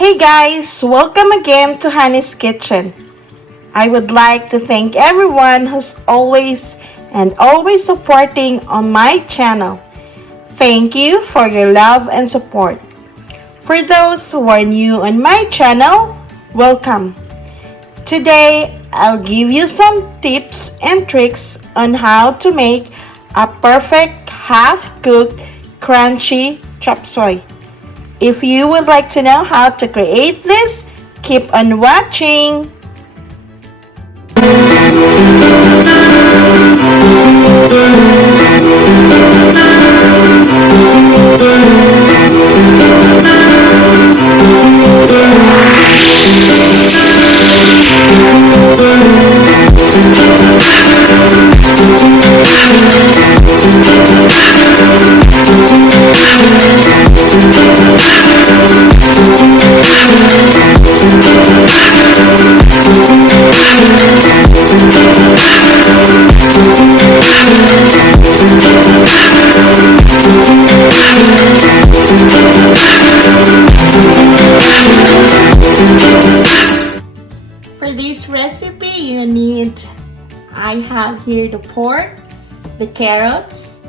Hey guys, welcome again to Honey's Kitchen. I would like to thank everyone who's always supporting on my channel. Thank you for your love and support. For those who are new on my channel, welcome. Today, I'll give you some tips and tricks on how to make a perfect half-cooked crunchy chop suey. If you would like to know how to create this, keep on watching. For this recipe, I have here the pork, the carrots,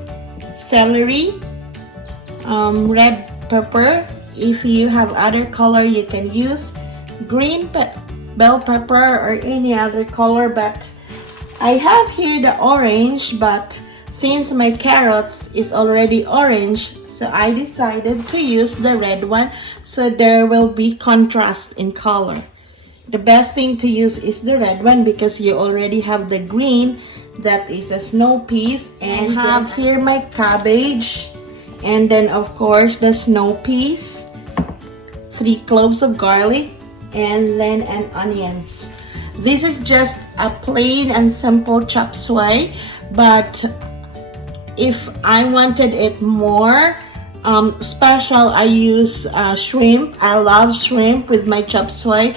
celery, red pepper. If you have other color, you can use green bell pepper or any other color, but I have here the orange, but since my carrots is already orange, so I decided to use the red one so there will be contrast in color. The best thing to use is the red one because you already have the green that is a snow peas, and I have here my cabbage, and then of course the snow peas, 3 cloves of garlic, and then an onions. This is just a plain and simple chop suey, but if I wanted it more special, I use shrimp. I love shrimp with my chop suey,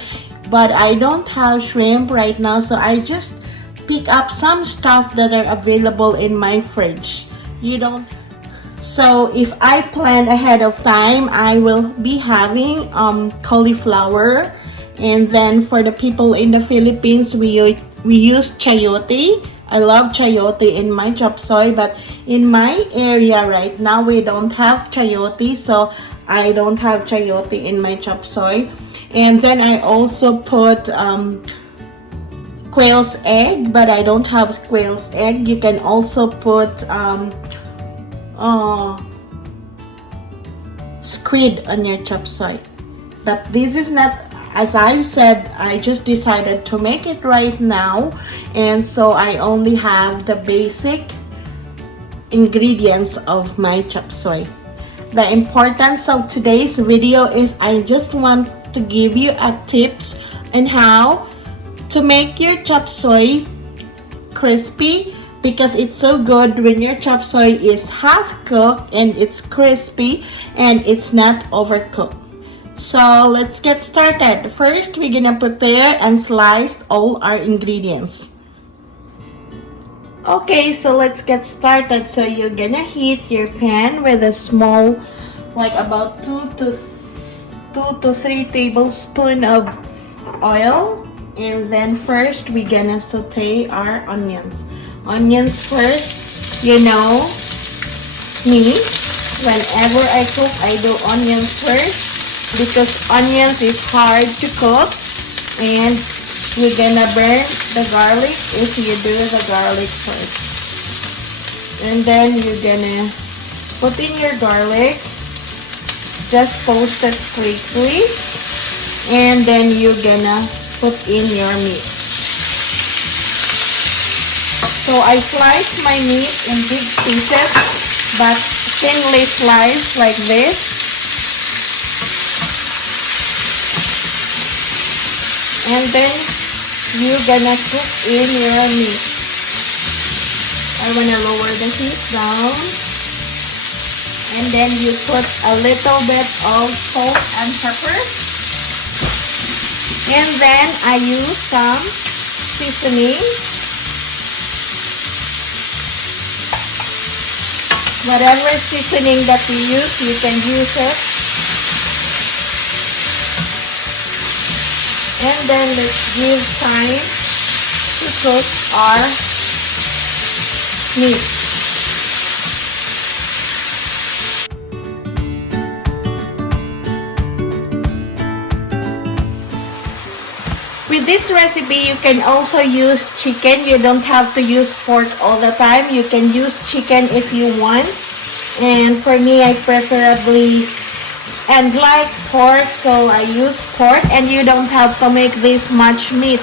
but I don't have shrimp right now, so I just pick up some stuff that are available in my fridge. So if I plan ahead of time, I will be having cauliflower, and then for the people in the Philippines, we use chayote. I love chayote in my chop suey, but in my area right now we don't have chayote, so I don't have chayote in my chop suey. And then I also put quail's egg, but I don't have quail's egg. You can also put squid on your chop suey, but this is not, as I've said, I just decided to make it right now, and so I only have the basic ingredients of my chop suey. The importance of today's video is I just want to give you a tips on how to make your chop suey crispy, because it's so good when your chop suey is half cooked and it's crispy and it's not overcooked. So let's get started. First, we're gonna prepare and slice all our ingredients. Okay, so let's get started. So you're gonna heat your pan with a small, like about 2 to 3 tablespoons of oil, and then first we're gonna saute our onions. Onions first. You know me, whenever I cook, I do onions first because onions is hard to cook, and you're gonna burn the garlic if you do the garlic first. And then you're gonna put in your garlic, just toast it quickly, and then you're gonna put in your meat. So I slice my meat in big pieces, but thinly sliced like this. And then you're gonna cook in your meat. I wanna lower the heat down. And then you put a little bit of salt and pepper. And then I use some seasoning. Whatever seasoning that you use, you can use it. And then let's give time to cook our meat. With this recipe, you can also use chicken. You don't have to use pork all the time. You can use chicken if you want. And for me, I preferably and like pork, so I use pork. And you don't have to make this much meat.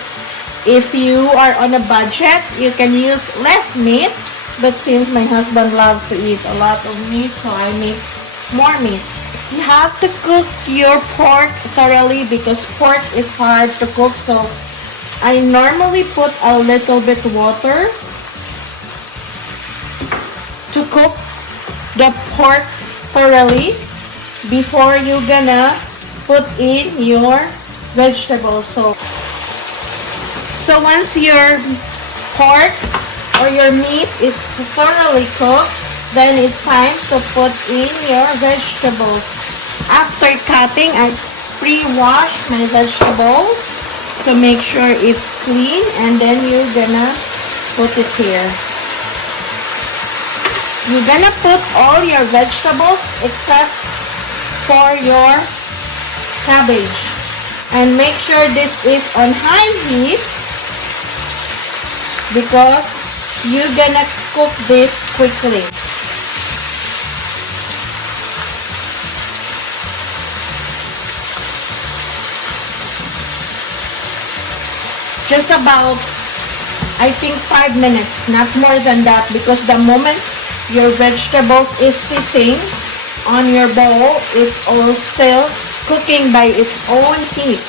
If you are on a budget, you can use less meat. But since my husband loves to eat a lot of meat, so I make more meat. You have to cook your pork thoroughly because pork is hard to cook. So I normally put a little bit water to cook the pork thoroughly before you're gonna put in your vegetables. So once your pork or your meat is thoroughly cooked, then it's time to put in your vegetables. After cutting, I pre-wash my vegetables to make sure it's clean, and then you're gonna put it here. You're gonna put all your vegetables except for your cabbage. And make sure this is on high heat because you're gonna cook this quickly. Just about, I think 5 minutes, not more than that, because the moment your vegetables is sitting on your bowl, it's all still cooking by its own heat.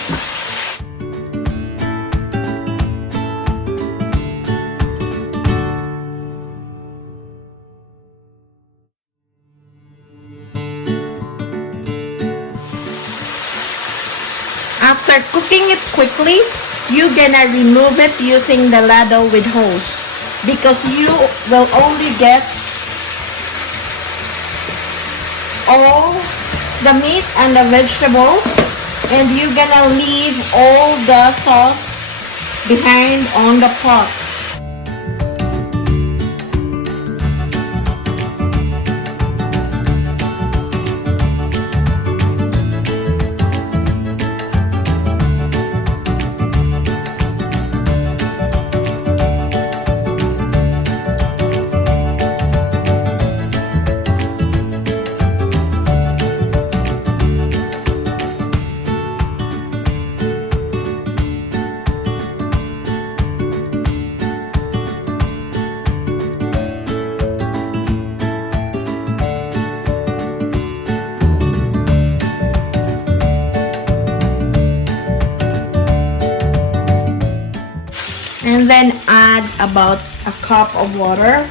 After cooking it quickly, you're gonna remove it using the ladle with hose because you will only get all the meat and the vegetables, and you're gonna leave all the sauce behind on the pot. And then add about a cup of water.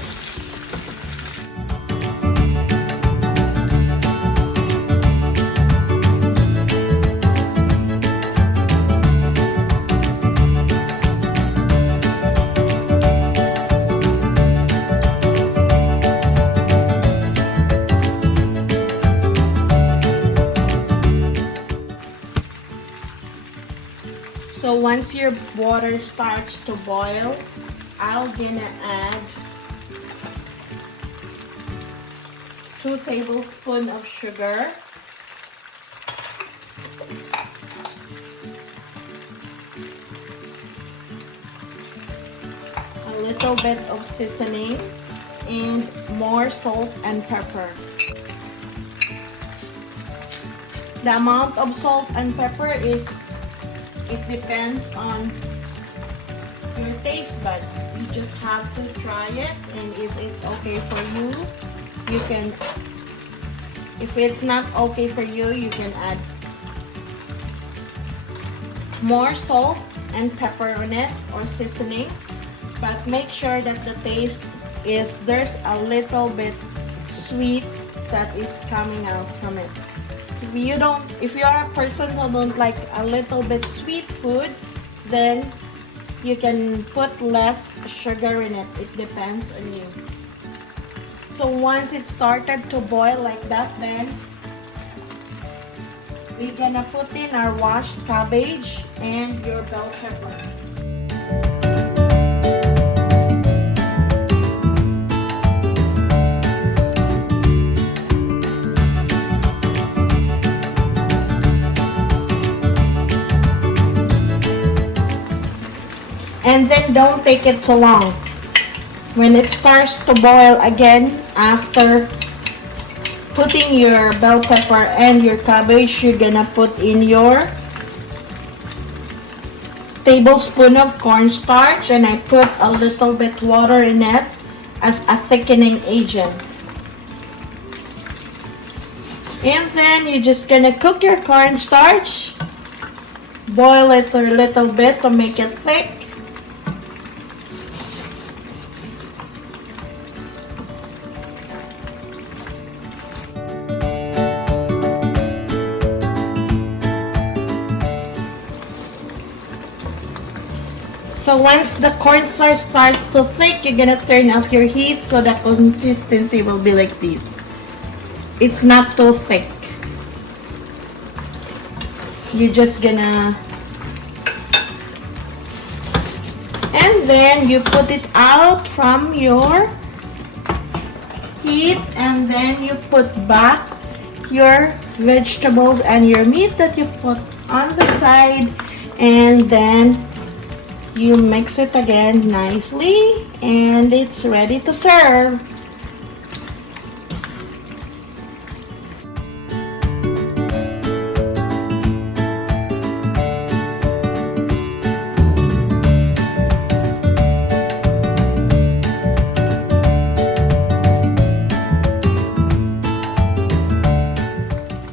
So once your water starts to boil, I'm gonna add 2 tablespoons of sugar, a little bit of seasoning, and more salt and pepper. The amount of salt and pepper it depends on your taste bud. You just have to try it, and if it's okay for you, you can. If it's not okay for you, you can add more salt and pepper on it or seasoning. But make sure that the taste is there's a little bit sweet that is coming out from it. If you are a person who don't like a little bit sweet food, then you can put less sugar in it. It depends on you. So once it started to boil like that, then we're gonna put in our washed cabbage and your bell pepper. And then don't take it so long. When it starts to boil again, after putting your bell pepper and your cabbage, you're gonna put in your tablespoon of cornstarch, and I put a little bit water in it as a thickening agent. And then you're just gonna cook your cornstarch, boil it a little bit to make it thick. So once the cornstarch starts to thick, you're gonna turn off your heat so the consistency will be like this. It's not too thick. You're just gonna, and then you put it out from your heat, and then you put back your vegetables and your meat that you put on the side, and then you mix it again nicely, and it's ready to serve.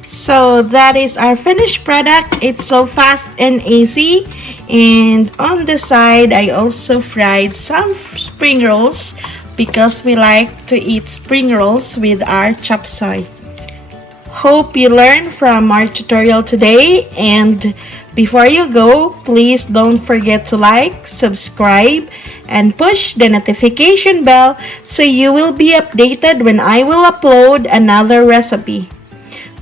So that is our finished product. It's so fast and easy. And on the side, I also fried some spring rolls because we like to eat spring rolls with our chopsuey. Hope you learned from our tutorial today. And before you go, please don't forget to like, subscribe, and push the notification bell so you will be updated when I will upload another recipe.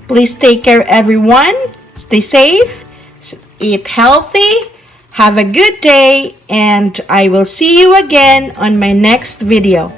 Please take care, everyone. Stay safe, eat healthy, have a good day, and I will see you again on my next video.